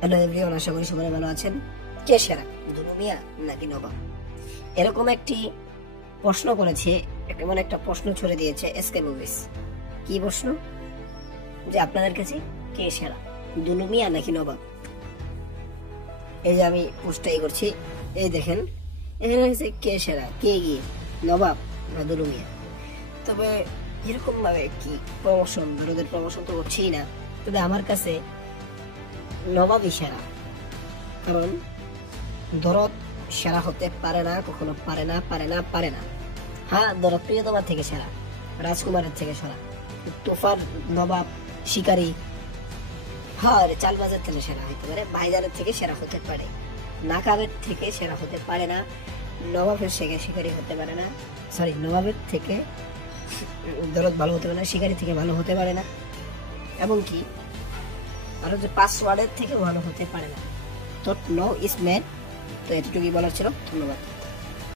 Hello everyone, আশা করি সবাই ভালো আছেন। কে সেরা, দুলু মিয়া নাকি নবাব? এরকম একটি প্রশ্ন করেছে, এমন একটা প্রশ্ন ছড়ে দিয়েছে এসকে মুভিজ। কি প্রশ্ন? যে আপনাদের কাছে কে সেরা, দুলু মিয়া নাকি নবাব? এই যে আমি পোস্টটাই করছি, এই দেখেন এখানে হচ্ছে কে সেরা, কে গিয়ে নবাব না দুলু মিয়া। তবে এরকম ভাবে কি প্রমোশন, দরদের প্রমোশন তো হচ্ছেই না। তবে আমার কাছে নবাবই সেরা, কারণ দরদ সেরা হতে পারে না, কখনো পারে না। হ্যাঁ, দরদ প্রিয়তমার থেকে সেরা, রাজকুমারের থেকে সেরা, তুফান, নবাব, শিকারী, হ্যাঁ চালবাজের থেকে সেরা হতে পারে, ভাইজানের থেকে সেরা হতে পারে, নাকাবের থেকে সেরা হতে পারে না, নবাবের থেকে শিকারী হতে পারে না, সরি নবাবের থেকে দরদ ভালো হতে পারে না, শিকারী থেকে ভালো হতে পারে না, এমনকি আরো যে পাসওয়ার্ডের থেকে ভালো হতে পারে না। তো নো ইস ম্যান। তো এতটুকুই বলার ছিল, ধন্যবাদ।